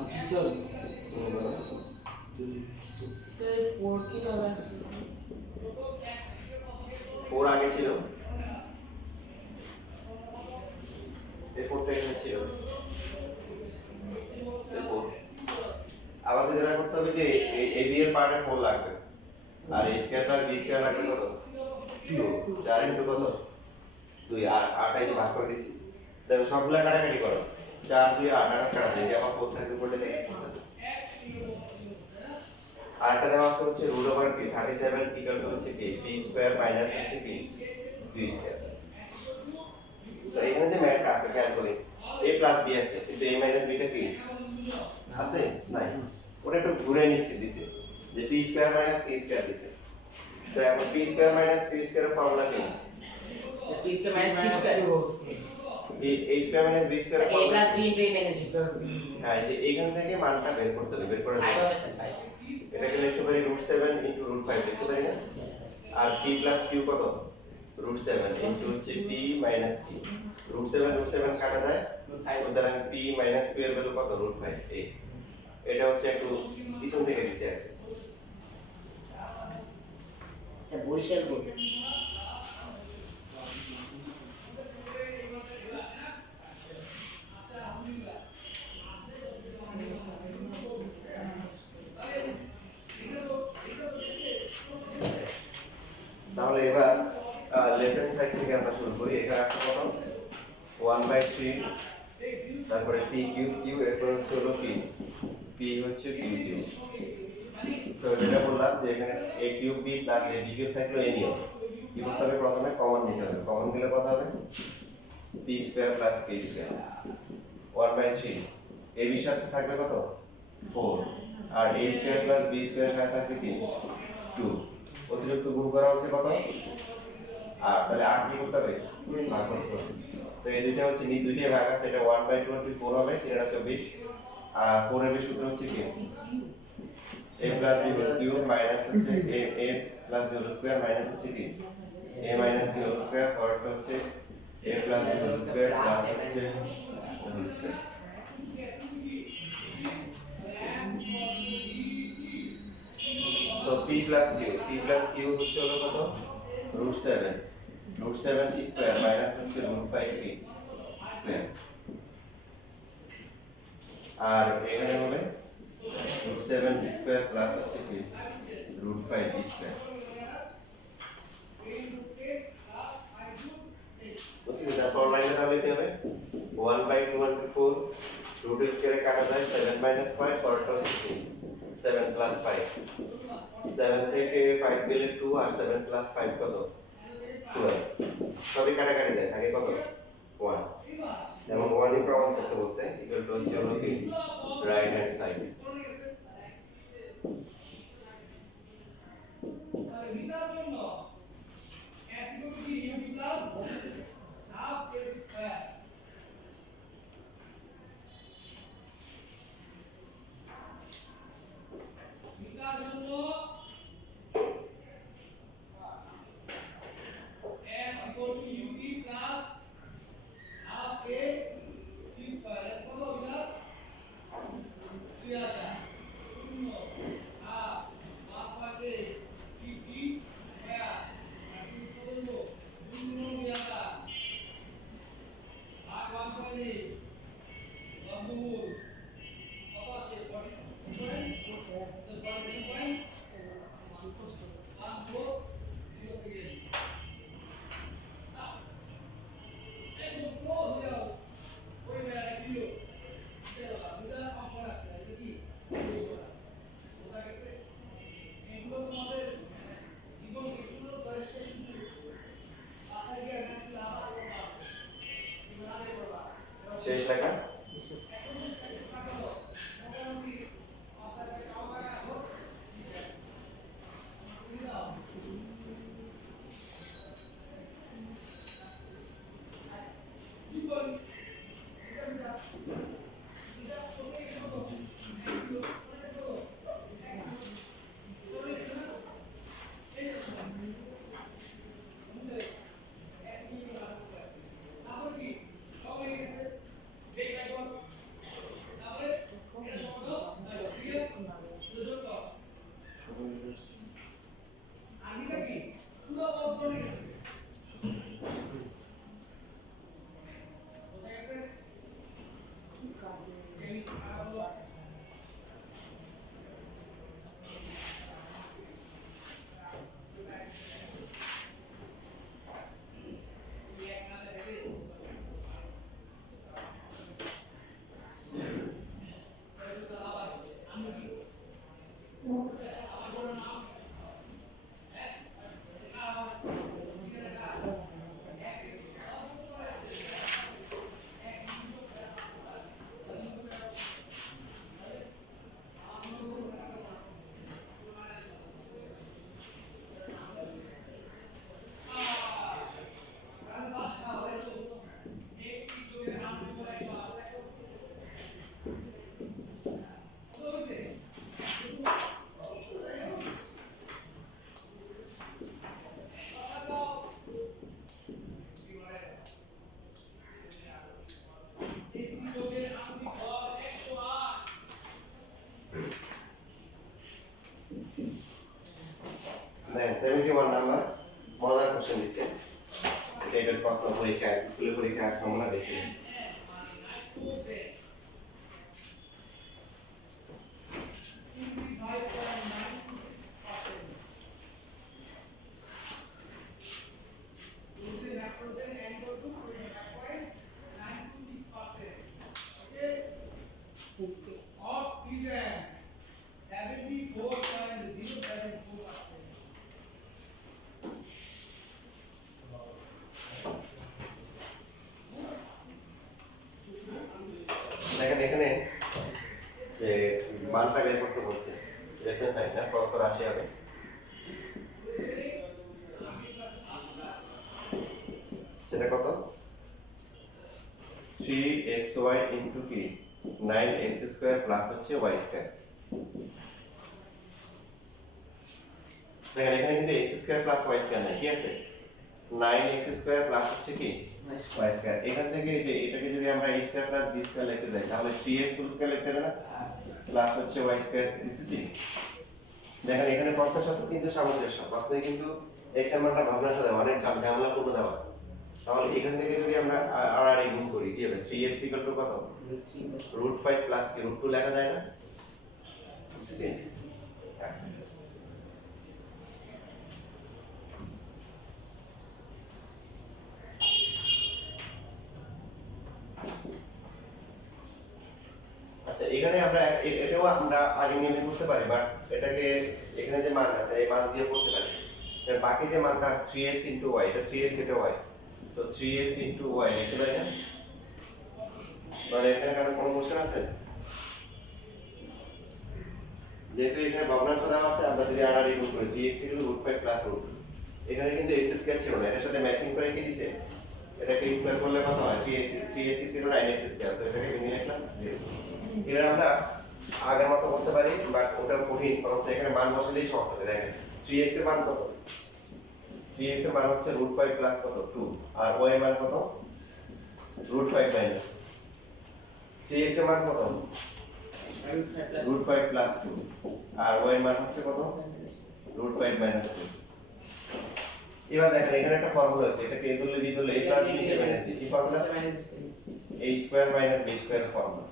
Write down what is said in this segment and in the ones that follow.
আচ্ছা sir, sir 4 কিভাবে আসছে? 4 আগে ছিল, এই 4টা এখানে ছিল, এই 4 আমাদের যেটা করতে হবে যে এই বি এর পার্টে 4 লাগবে, আর a square plus b square লাগবে কত 2, 4 ইনটু কত 2, আর 8 এই যে ভাগ করে দিছি, দেখো সবগুলা কাটাকাটি করো, 4 2 8 8 কাটা যায়, আবার 4 থাকে উপরে দেখে আরেকটা দেওয়া আছে হচ্ছে root over p 37 equal to হচ্ছে কি p স্কয়ার মাইনাস হচ্ছে কি b স্কয়ার। তো এখানে যে ম্যাথটা আছে খেয়াল করি a প্লাস b আছে, কিন্তু a মাইনাস b টা কি আছে নাই, ওটা একটু ঘুরে নিচ্ছে দিছে যে p square minus a square দিছে। তো এখন p স্কয়ার মাইনাস b স্কয়ারের ফর্মুলা কি? p square minus t square a square minus b স্কয়ারের a formula plus b into a minus b। হ্যাঁ, এই যে এইখান থেকে মানটা বের করতে হবে, বের করে 5 হবে স্যার 5। এটাকে লিখতে পারি √7 ইনটু √5 লিখতে পারি না? আর p প্লাস q কত √7 ইনটু হচ্ছে p মাইনাস q, √7 কাটা যায়, সুতরাং p মাইনাস q এর ভ্যালু কত √5 এই, এটা হচ্ছে একটু পিছন থেকে দিছে আর কি। আচ্ছা বরিশাল বোর্ড তাহলে এবার লেফট হ্যান্ড সাইড থেকে আমরা শুরু করি। এখানে আছে কত 1/3, তারপরে p কিউব কিউ, এরপর হচ্ছে হলো p, p হচ্ছে q কিউব। তো এটা বললাম যে এখানে a cube b plus a b cube থাকলো a নিয়ম কি করতে হবে, প্রথমে কমন নিতে হবে, কমন নিলে কত হবে p square plus k square 1/3, a b সাথে থাকবে কত 4, আর a square plus b square সাথে থাকবে কি 2, অতিরিক্ত গুণ করা হচ্ছে কত 8, তাহলে 8 কি করতে হবে ভাগ করতে হবে। তো এই দুইটা হচ্ছে এই দুইটাই ভাগ আছে, এটা 1/24 হবে, 3 এটা 24, আর 4 এর সূত্র হচ্ছে কি a plus b whole cube minus হচ্ছে a plus b whole square minus হচ্ছে কি a minus b whole square, পরেরটা হচ্ছে a plus b whole square plus হচ্ছে whole square. So p plus q হচ্ছে হলো কত √7, √7 স্কয়ার মাইনাস হচ্ছে √5 স্কয়ার, আর এখানে হবে √7 স্কয়ার প্লাস হচ্ছে কি √5 স্কয়ার। বুঝছিস? তারপর লাইনে তাহলে কি হবে 1/24, রুট স্কয়ারে কাটা যায় 7 মাইনাস 5, পরেরটা হচ্ছে 7 প্লাস 5, 7 থেকে 5 গেলে 2, আর 7 প্লাস 5 কত 12, সবই কাটাকাটি যায়, থাকে কত 1, যেমন 1 ই প্রমাণ করতে বলছে ইকুয়াল টু হচ্ছে হলো কি রাইট হ্যান্ড সাইড। তাহলে ভিতর জন্য s equal to u plus half a square, ভিতর জন্য s equal to u plus half a square, s কত ভিতর 3000 শূন্য হাফ হাফ পাবে 50 স্কয়ার প্রশ্ন পরীক্ষায় স্কুলে পরীক্ষায় সম্ভাবনা বেশি। দেখেন এখানে যে মানটা বের করতে বলছে রেফারেন্স সাইড না কত রাশি হবে সেটা কত 3xy ইনটু কি 9x স্কয়ার প্লাস হচ্ছে y স্কয়ার। দেখেন এখানে কিন্তু x square plus y square নাই কি আছে 9x স্কয়ার প্লাস হচ্ছে কি y স্কয়ার। এখান থেকে এই যে এটাকে যদি আমরা a square plus b square লিখতে যাই তাহলে 3x হোল স্কয়ার লিখতে হবে না প্লাস হচ্ছে y স্কয়ার দিতেছি। দেখেন এখানে প্রশ্নের সাথে কিন্তু সামঞ্জস্য প্রশ্নে কিন্তু x এর মানটা ভগ্নাংশ দেওয়া অনেক ঝামেলাপূর্ণ দেওয়া। তাহলে এখান থেকে যদি আমরা আর গুণ করি কি হবে 3x কত √5 প্লাস কি √2 লেখা যায় না বুঝছেন। আচ্ছা এখানে আমরা এটাও আমরা আগে নিয়মে করতে পারি বাট এটাকে এখানে যে মান আছে এই মান দিয়ে করতে পারি। এর বাকি যে মানটা 3x y এটা 3x এটা y সো 3x y লিখতে পারি না মানে এখানে কারো কোনো কোশ্চেন আছে যেহেতু এখানে ভগ্নাংশ দেওয়া আছে আমরা যদি আর গুণ করি 3x √5 প্লাস √2 এখানে কিন্তু x স্কয়ার ছিল না এটার সাথে ম্যাচিং করে কি দিয়েছে এটাকে স্কয়ার করলে কত হয় 3x ছিল 9x স্কয়ার তো এটাকে ভেঙে লিখলাম 0। এবার আমরা আগের মতো করতে পারি বাট ওটা কঠিন কারণ এখানে মান বসালেই সহজ হবে। দেখেন 3x এর মান কত 3x এর মান হচ্ছে √5 প্লাস কত 2 আর y এর মান কত √5 মাইনাস 3x এর মান কত √5 প্লাস 2 আর y এর মান হচ্ছে কত √5 মাইনাস 2। এবার দেখেন এখানে একটা ফর্মুলা আছে এটাকে a ধরলে b ধরলে a প্লাস b কে মাইনাস b কি formula a square minus b square formula.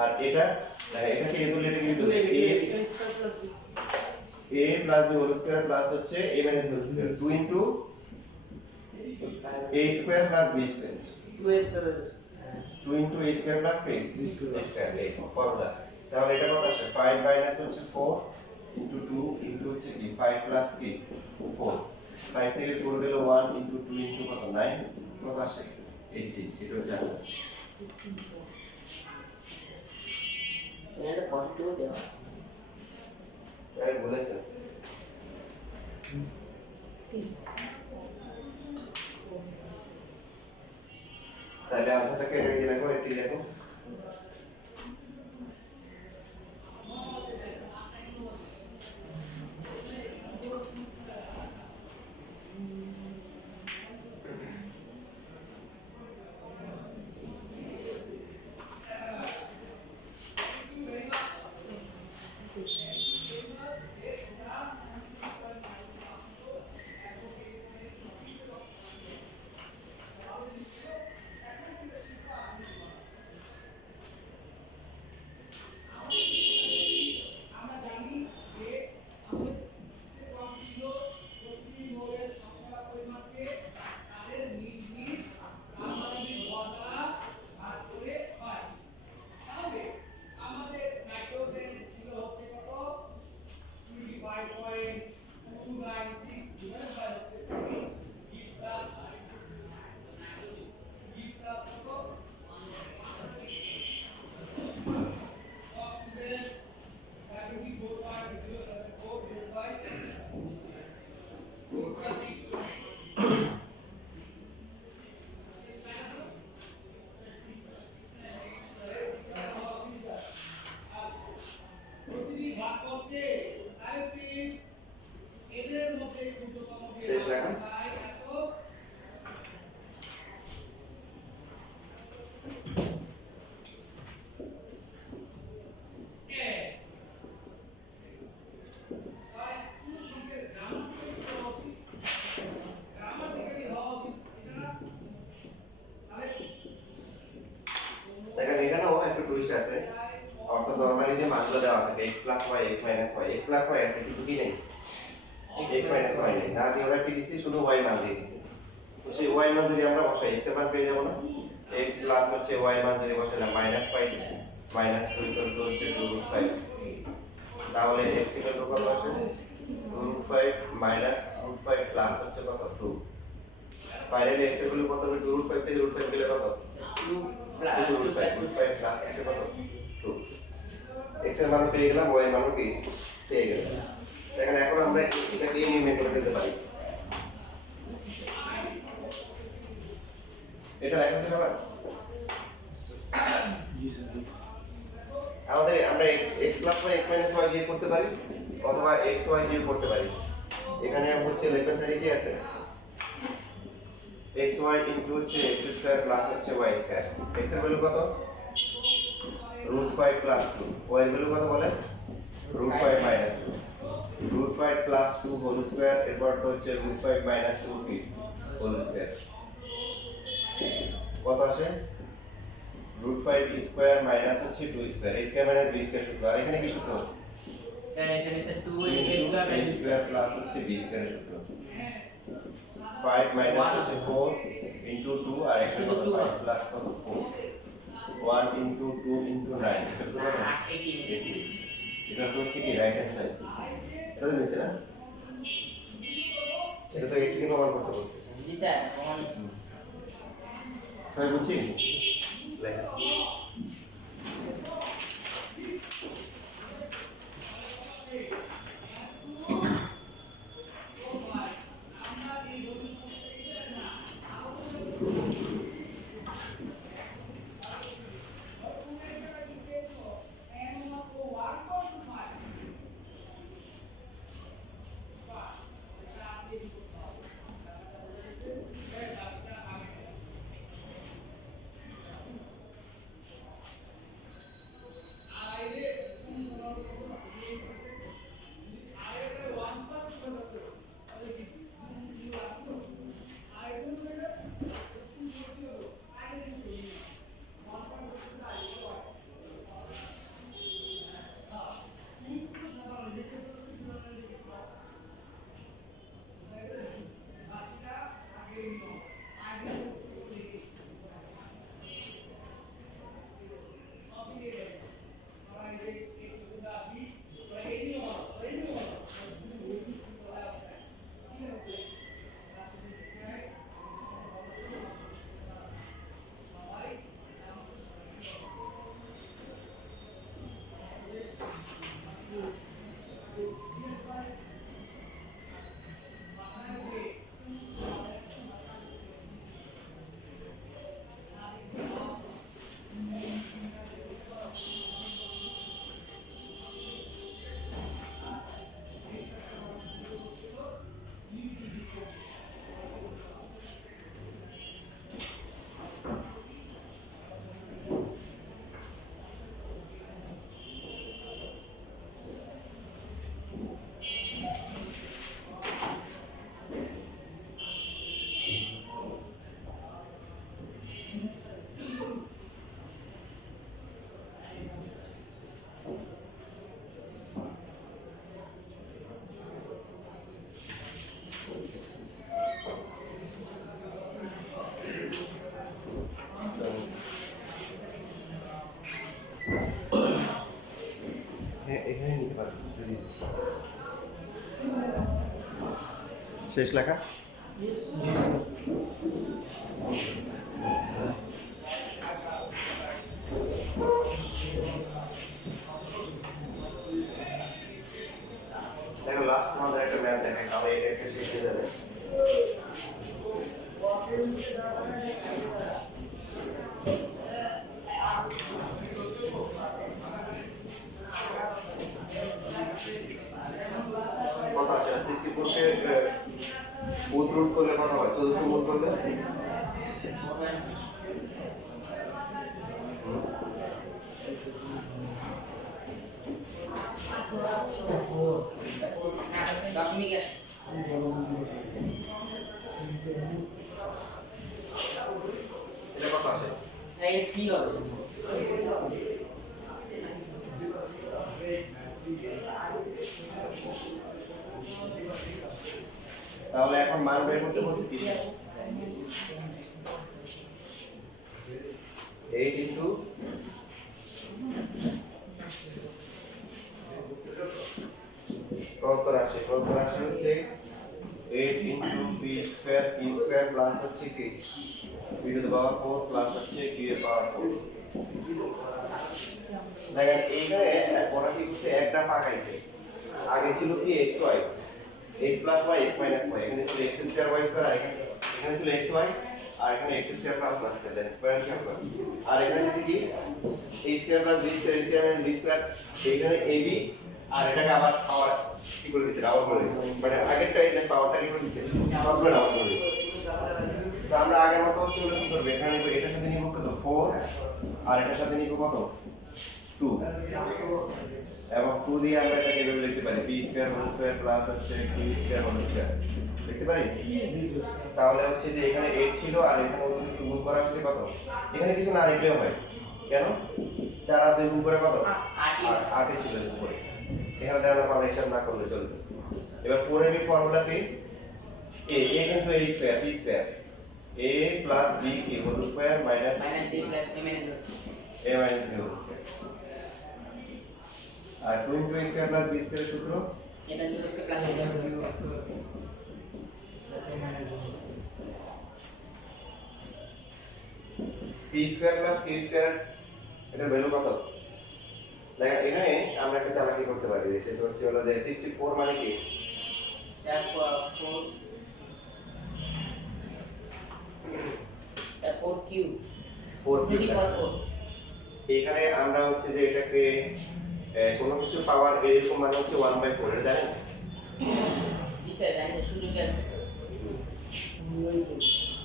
আর এটা এটাকে a ধরলে এটাকে b ধরলে a plus b whole square plus হচ্ছে a minus b whole square 2 into a square plus b square 2 into a square plus b square এই formula. তাহলে এটা কত আসে 5 মাইনাস হচ্ছে 4 ইনটু 2 ইনটু হচ্ছে কি 5 প্লাস কি 4 5 থেকে 4 গেল 1 ইনটু 2 ইনটু কত 9 কত আসে 18 এটা হচ্ছে आंसर। এটা 42 দেওয়া তাই বলেছেন তাহলে আনসারটাকে রেডি রাখো এটি লেখো শেষ লেখা x plus y x minus y x plus y আছে কিছু কি নেই x মাইনাস y নেই না দিয়ে ওরা কি দিছি শুধু y মান দিয়ে দিছে তো সেই y মান যদি আমরা বসাই x এর মান পেয়ে যাব না x প্লাস হচ্ছে y মান যদি বসালাম মাইনাস 5 মাইনাস 2 ইকুয়াল টু হচ্ছে 2 রুট 5 তাহলে x ইকুয়াল টু কত আসে রুট 5 মাইনাস রুট 5 প্লাস হচ্ছে কত 2 ফাইনালি x এর ভ্যালু কত হবে রুট 5 থেকে রুট 5 গেলে কত 2 প্লাস রুট 5 প্লাস হচ্ছে কত 2 x এর মান পেয়ে গেলাম y এর মানও কি পেয়ে গেলাম এখন আমরা এটাকে নির্ণয় করে দিতে পারি এটা লেখা আছে সবার জি স্যার প্লিজ আমাদের আমরা x plus y x minus y দিয়ে করতে পারি অথবা x y দিয়ে করতে পারি এখানে হচ্ছে লেফট হ্যান্ড সাইডে কি আছে xy ইনটু হচ্ছে x স্কয়ার প্লাস হচ্ছে y স্কয়ার x এর ভ্যালু কত রুট 5 প্লাস 2 y এর ভ্যালু কত বলেন root 5 minus 2 root 5 plus 2 whole square এরপর হচ্ছে রুট 5 মাইনাস 2 কি হোল স্কয়ার কত আসে রুট 5 স্কয়ার মাইনাস হচ্ছে 2 square a square minus b square সূত্র আর এখানে কি সূত্র স্যার এখানে স্যার 2 a স্কয়ার প্লাস হচ্ছে b স্কয়ারের সূত্র 5 মাইনাস হচ্ছে 4 ইনটু 2 আর এখানে কত 5 প্লাস কত 4 1 ইনটু 2 ইনটু 9 এটা তো 18 এটা তো হচ্ছে কি রাইট হ্যান্ড সাইড এটা তো নিচে না এটা তো x কে প্রমাণ করতে বলছে জি স্যার প্রমাণ সবাই বুঝছি লেখ এখানে নিতে পারবেন যদি শেষ লেখা জি স্যার দেখো লাস্ট আমাদের একটা ম্যাথ দেখে তাহলে এটা একটা শেষ হয়ে যাবে কত আছে 64 কে উৎরুট করলে কত হয় 14 গুণ করলে দশমিক এটা কত আছে স্যার কি হবে মান বের করতে বলছি কি 8 ইনটু প্রদত্ত রাশি হচ্ছে 8 ইনটু পি স্কয়ার প্লাস হচ্ছে কি P to the power 4 plus হচ্ছে কিউ এর পাওয়ার 4। দেখেন এইখানে ওরা কি করছে একটা পাকাইছে, আগে ছিল কি xy x plus y x minus y, এখানে ছিল x স্কয়ার y স্কয়ার, আর এখানে ছিল xy, আর এখানে x square plus y square. দেখেন পয়েন্ট কি হবে, আর এখানে আছে কি a square plus b square, a square minus b square, এইখানে ab, আর এটাকে আবার পাওয়ার কি করে দিয়েছে, ডাবল করে দিয়েছে, মানে আগেরটা এই যে পাওয়ারটা কি করে দিয়েছে, সবগুলো ডাবল করে দিয়েছে। তো আমরা আগের মতো হচ্ছে ওগুলো কি করবে, এখানে নিব, এটার সাথে নিব কত 4, আর এটার সাথে নিব কত 2, এবং 2 দিয়ে আমরা এটাকে এভাবে লিখতে পারি p square whole square plus হচ্ছে q স্কয়ার হোল স্কয়ার লিখতে পারি। তাহলে হচ্ছে যে এখানে 8 ছিল, আর এখানে অতিরিক্ত গুণ করা হয়েছে কত, এখানে কিছু না লিখলেও হয়, কেন 4 আর 2 গুণ করে কত 8 ছিল উপরে, এখানে দেওয়া আমরা হিসাব না করলে চলবে। এবার 4 এর ফর্মুলা কি, a কিন্তু a square b square a plus b কি whole square minus a plus b minus a minus b whole square, আর 2 into a square plus b স্কয়ারের সূত্র এটা যদি उसके प्लस हो जाए p square plus q square, এটার ভ্যালু কত, দেখেন এখানে আমরা একটা চালাকি করতে পারি, সেটা হচ্ছে হলো যে 64 মানে কি 4 cube 4 3 কিউব। power 4 এখানে আমরা হচ্ছে যে এটাকে কোনো কিছু পাওয়ার এরকম মানে হচ্ছে 1/4, এটা জানেন দিছে জানেন সুযোগ আছে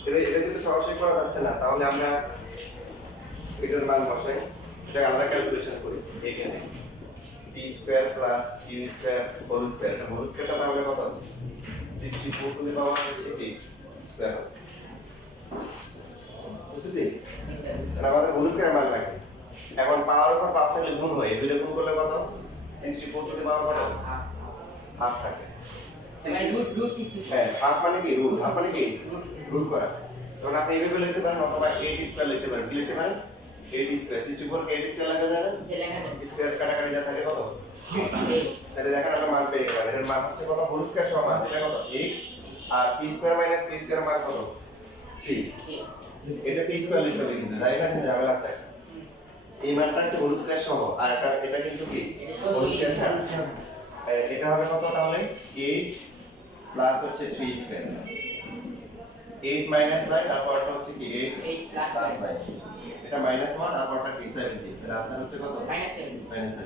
এটা যদি সরাসরি করা যাচ্ছে না, তাহলে আমরা এটার মান বসাই, এটা আলাদা ক্যালকুলেশন করি। এখানে p square plus q square whole square, whole স্কয়ারটা তাহলে কত 64 টু দি পাওয়ার হচ্ছে কি স্কয়ার, বুঝছেন? দিছে তাহলে আমাদের হোল স্কয়ার মান লাগে, এখন পাওয়ার উপর পাওয়ার থাকলে গুণ হয়, এই দুটো গুণ করলে কত 64 টু দি পাওয়ার কত হাফ থাকে, root 64 হ্যাঁ হাফ মানে কি রুট, হাফ মানে কি রুট করা। তখন আপনি এইভাবে লিখতে পারেন, অথবা 8 স্কয়ার লিখতে পারেন, কি লিখতে পারেন 8 স্কয়ার, 64 কে 8 স্কয়ার লেখা যায় না, যে লেখা যায় স্কয়ার কাটাকাটি যা থাকে কত 8, তাহলে দেখেন আমরা মান পেয়ে গেলাম, এর মান হচ্ছে কত হোল স্কয়ার সমান এটা কত 8, আর p square minus q square মান কত 3, এটা p স্কয়ার লিখতে হবে কিন্তু তাই না, ঝামেলা আছে, এই মানটা হচ্ছে হোল স্কয়ার সহ, আর এটা কিন্তু কি হোল স্কয়ার ছাড়া, এটা হবে কত তাহলে 8 প্লাস হচ্ছে 3 স্কয়ার, 8 মাইনাস 9, তারপরটা হচ্ছে কি 8 8 প্লাস plus 9, এটা মাইনাস 1, তারপরটা কি 17, এর আনসার হচ্ছে কত minus 7 মাইনাস 7।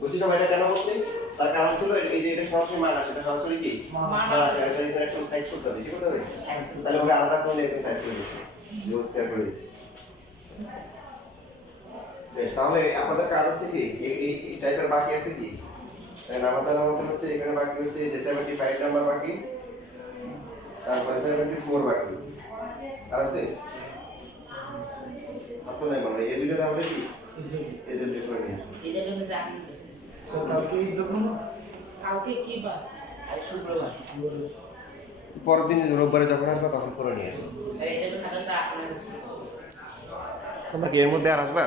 বুঝছি সবাই এটা কেন করছি, তার কারণ ছিল এই যে এটা সরাসরি মান আসে, এটা সরাসরি কি মান মান আসে, এটা এখানে একটা সাইজ করতে হবে, কি করতে হবে Size করতে হবে। তাহলে ওকে আলাদা করে এখানে সাইজ করে দিয়েছি, জোর স্কয়ার করে দিয়েছি। বেশ, তাহলে আমাদের কাজ হচ্ছে কি এই টাইপের বাকি আছে কি, তাহলে আমাদের হচ্ছে এখানে বাকি হচ্ছে যে 75 নাম্বার বাকি, তারপরে 74 বাকি, আর আছে আপনি নাই মানে এই দুটো তাহলে কি এই যে ডিফারেন্ট নিয়ে এই যে লোকে জানেন দিছে কালকে ঈদ দেবো না? কালকে কি বার আজ শুক্রবার পরের দিন রোববারে যখন আসবে তখন করে নিয়ে আসবো। আর এই যে খাতা আপনার তোমরা কি এর মধ্যে আর আসবা?